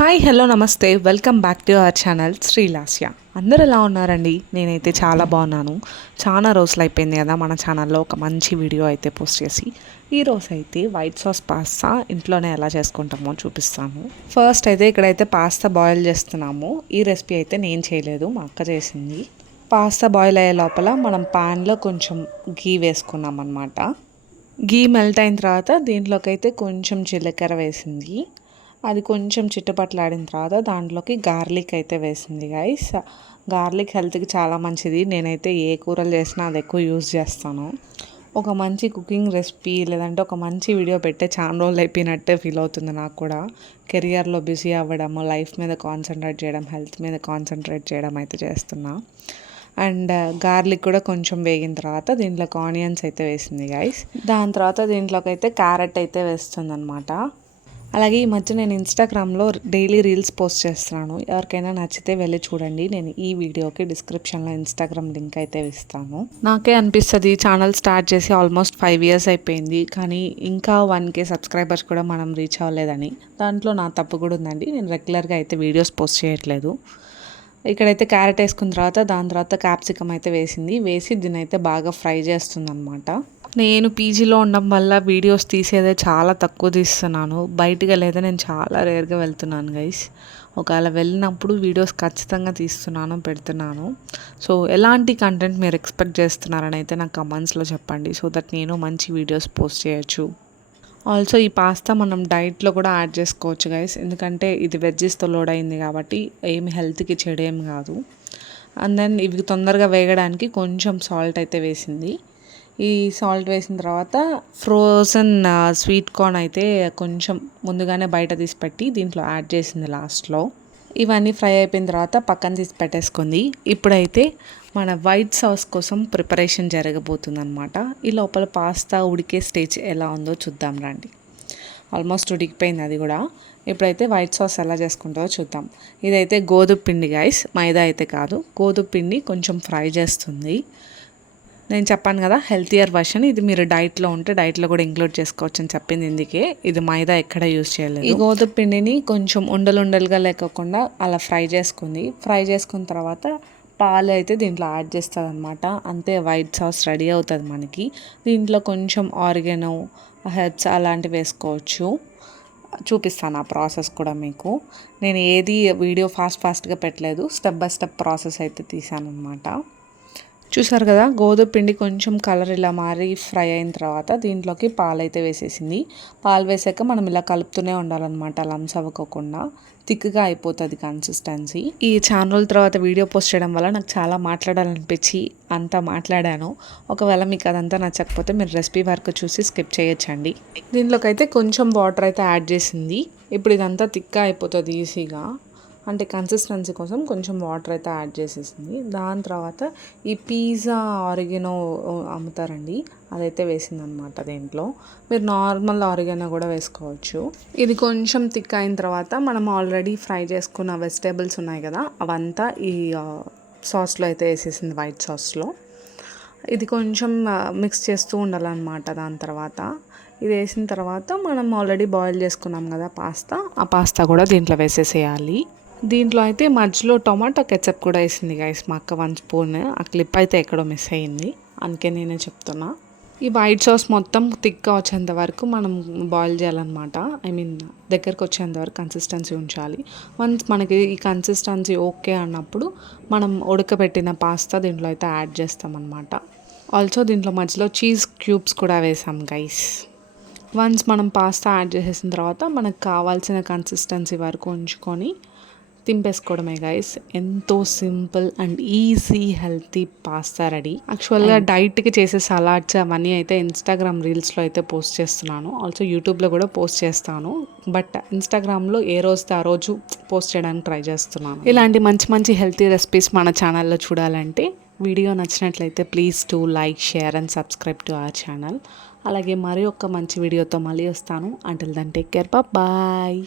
Hi hello నమస్తే welcome back to our channel Srilasya. అందరూ ఎలా ఉన్నారండి? నేనైతే చాలా బాగున్నాను. చాలా రోజులు అయిపోయింది కదా మన ఛానల్లో ఒక మంచి వీడియో అయితే పోస్ట్ చేసి. ఈరోజు అయితే వైట్ సాస్ పాస్తా ఇంట్లోనే ఎలా చేసుకుంటామో చూపిస్తాను. ఫస్ట్ అయితే ఇక్కడైతే పాస్తా బాయిల్ చేస్తున్నాము. ఈ రెసిపీ అయితే నేను చేయలేదు, మా అక్క చేసింది. పాస్తా బాయిల్ అయ్యే లోపల మనం ప్యాన్లో కొంచెం గీ వేసుకున్నాం అన్నమాట. గీ మెల్ట్ అయిన తర్వాత దీంట్లోకి అయితే కొంచెం జీలకర్ర వేసింది. అది కొంచెం చిట్టుపట్లాడిన తర్వాత దాంట్లోకి గార్లిక్ అయితే వేసింది గైస్. గార్లిక్ హెల్త్కి చాలా మంచిది. నేనైతే ఏ కూరలు చేసినా అది ఎక్కువ యూజ్ చేస్తాను. ఒక మంచి కుకింగ్ రెసిపీ లేదంటే ఒక మంచి వీడియో పెట్టే చాలా రోజులు అయిపోయినట్టే ఫీల్ అవుతుంది నాకు కూడా. కెరియర్లో బిజీ అవ్వడము, లైఫ్ మీద కాన్సన్ట్రేట్ చేయడం, హెల్త్ మీద కాన్సన్ట్రేట్ చేయడం అయితే చేస్తున్నా. అండ్ గార్లిక్ కూడా కొంచెం వేగిన తర్వాత దీంట్లోకి ఆనియన్స్ అయితే వేసింది గైస్. దాని తర్వాత దీంట్లోకి అయితే క్యారెట్ అయితే వేస్తుంది అనమాట. అలాగే ఈ మధ్య నేను ఇన్స్టాగ్రామ్లో డైలీ రీల్స్ పోస్ట్ చేస్తున్నాను. ఎవరికైనా నచ్చితే వెళ్ళి చూడండి. నేను ఈ వీడియోకి డిస్క్రిప్షన్లో ఇన్స్టాగ్రామ్ లింక్ అయితే ఇస్తాను. నాకే అనిపిస్తుంది ఛానల్ స్టార్ట్ చేసి ఆల్మోస్ట్ 5 years అయిపోయింది, కానీ ఇంకా 1K సబ్స్క్రైబర్స్ కూడా మనం రీచ్ అవ్వలేదని. దాంట్లో నా తప్పు కూడా ఉందండి. నేను రెగ్యులర్గా అయితే వీడియోస్ పోస్ట్ చేయట్లేదు. ఇక్కడైతే క్యారెట్ వేసుకున్న తర్వాత దాని తర్వాత క్యాప్సికమ్ అయితే వేసి దీన్ని అయితే బాగా ఫ్రై చేస్తుంది అనమాట. నేను పీజీలో ఉండడం వల్ల వీడియోస్ తీసేదే చాలా తక్కువ తీస్తున్నాను. బయటికి వెళ్ళేదే నేను చాలా రేర్గా వెళ్తున్నాను గైస్. ఒకవేళ వెళ్ళినప్పుడు వీడియోస్ ఖచ్చితంగా తీస్తున్నాను, పెడుతున్నాను. సో ఎలాంటి కంటెంట్ మీరు ఎక్స్పెక్ట్ చేస్తున్నారని అయితే నాకు కమెంట్స్లో చెప్పండి, సో దట్ నేను మంచి వీడియోస్ పోస్ట్ చేయొచ్చు. ఆల్సో ఈ పాస్తా మనం డైట్లో కూడా యాడ్ చేసుకోవచ్చు గైస్, ఎందుకంటే ఇది వెజ్జెస్తో లోడ్ అయింది కాబట్టి ఏమి హెల్త్కి చెడేం కాదు. అండ్ దెన్ ఇవి తొందరగా వేగడానికి కొంచెం సాల్ట్ అయితే వేసింది. ఈ సాల్ట్ వేసిన తర్వాత ఫ్రోజన్ స్వీట్ కార్న్ అయితే కొంచెం ముందుగానే బయట తీసి పెట్టి దీంట్లో యాడ్ చేసింది లాస్ట్లో. ఇవన్నీ ఫ్రై అయిపోయిన తర్వాత పక్కన తీసి పెట్టేసుకుంది. ఇప్పుడైతే మన వైట్ సాస్ కోసం ప్రిపరేషన్ జరగబోతుంది అనమాట. ఈ లోపల పాస్తా ఉడికే స్టేజ్ ఎలా ఉందో చూద్దాం రండి. ఆల్మోస్ట్ ఉడికిపోయింది అది కూడా. ఇప్పుడైతే వైట్ సాస్ ఎలా చేసుకుంటావో చూద్దాం. ఇదైతే గోధుమ పిండి గైస్, మైదా అయితే కాదు. గోధుమ పిండి కొంచెం ఫ్రై చేస్తుంది. నేను చెప్పాను కదా హెల్తియర్ వర్షన్, ఇది మీరు డైట్లో ఉంటే డైట్లో కూడా ఇంక్లూడ్ చేసుకోవచ్చు అని చెప్పింది. ఇందుకే ఇది మైదా ఎక్కడ యూజ్ చేయలేదు. ఈ గోధుమ పిండిని కొంచెం ఉండలుగా లేకోకుండా అలా ఫ్రై చేసుకున్న తర్వాత పాలు అయితే దీంట్లో యాడ్ చేస్తుంది అనమాట. అంతే, వైట్ సాస్ రెడీ అవుతుంది మనకి. దీంట్లో కొంచెం ఆరిగనో, హెర్బ్స్ అలాంటివి వేసుకోవచ్చు. చూపిస్తాను ఆ ప్రాసెస్ కూడా మీకు. నేను ఏది వీడియో ఫాస్ట్గా పెట్టలేదు, స్టెప్ బై స్టెప్ ప్రాసెస్ అయితే తీసాను అనమాట. చూసారు కదా, గోధుమ పిండి కొంచెం కలర్ ఇలా మారి ఫ్రై అయిన తర్వాత దీంట్లోకి పాలు అయితే వేసేసింది. పాలు వేసాక మనం ఇలా కలుపుతూనే ఉండాలన్నమాట, లంప్స్ అవ్వకుండా. థిక్గా అయిపోతుంది కన్సిస్టెన్సీ. ఈ ఛానల్ తర్వాత వీడియో పోస్ట్ చేయడం వల్ల నాకు చాలా మాట్లాడాలనిపించి అంతా మాట్లాడాను. ఒకవేళ మీకు అదంతా నచ్చకపోతే మీరు రెసిపీ వరకు చూసి స్కిప్ చేయొచ్చండి. దీంట్లోకి అయితే కొంచెం వాటర్ అయితే యాడ్ చేసింది. ఇప్పుడు ఇదంతా థిక్గా అయిపోతుంది ఈజీగా. అంటే కన్సిస్టెన్సీ కోసం కొంచెం వాటర్ అయితే యాడ్ చేసేసింది. దాని తర్వాత ఈ పిజ్జా ఆరిగనో అమ్ముతారండి, అదైతే వేసిందనమాట దీంట్లో. మీరు నార్మల్ ఆరిగనో కూడా వేసుకోవచ్చు. ఇది కొంచెం థిక్ అయిన తర్వాత మనం ఆల్రెడీ ఫ్రై చేసుకున్న వెజిటేబుల్స్ ఉన్నాయి కదా, అవంతా ఈ సాస్లో అయితే వేసేసింది, వైట్ సాస్లో. ఇది కొంచెం మిక్స్ చేస్తూ ఉండాలన్నమాట. దాని తర్వాత ఇది వేసిన తర్వాత మనం ఆల్రెడీ బాయిల్ చేసుకున్నాం కదా పాస్తా, ఆ పాస్తా కూడా దీంట్లో వేసేసేయాలి. దీంట్లో అయితే మధ్యలో టొమాటో కెచప్ కూడా వేసింది గైస్ మా అక్క 1 spoon. ఆ క్లిప్ అయితే ఎక్కడో మిస్ అయ్యింది, అందుకే నేనే చెప్తున్నా. ఈ వైట్ సాస్ మొత్తం థిక్గా వచ్చేంత వరకు మనం బాయిల్ చేయాలన్నమాట. దగ్గరకు వచ్చేంత వరకు కన్సిస్టెన్సీ ఉంచాలి. వన్స్ మనకి ఈ కన్సిస్టెన్సీ ఓకే అన్నప్పుడు మనం ఉడకబెట్టిన పాస్తా దీంట్లో అయితే యాడ్ చేస్తామన్నమాట. ఆల్సో దీంట్లో మధ్యలో చీజ్ క్యూబ్స్ కూడా వేసాం గైస్. వన్స్ మనం పాస్తా యాడ్ చేసేసిన తర్వాత మనకు కావాల్సిన కన్సిస్టెన్సీ వరకు ఉంచుకొని తింపేసుకోవడమే గైస్. ఎంతో simple and easy healthy pasta ready. యాక్చువల్గా డైట్కి చేసే సలాడ్స్ అవన్నీ అయితే ఇన్స్టాగ్రామ్ రీల్స్లో అయితే పోస్ట్ చేస్తున్నాను. ఆల్సో యూట్యూబ్లో కూడా పోస్ట్ చేస్తాను, బట్ ఇన్స్టాగ్రామ్లో ఏ రోజుతో ఆ రోజు పోస్ట్ చేయడానికి ట్రై చేస్తున్నాను. ఇలాంటి మంచి హెల్తీ రెసిపీస్ మన ఛానల్లో చూడాలంటే వీడియో నచ్చినట్లయితే please to like, share and subscribe to our channel. అలాగే మరి ఒక మంచి వీడియోతో మళ్ళీ వస్తాను. Until then take care, bye.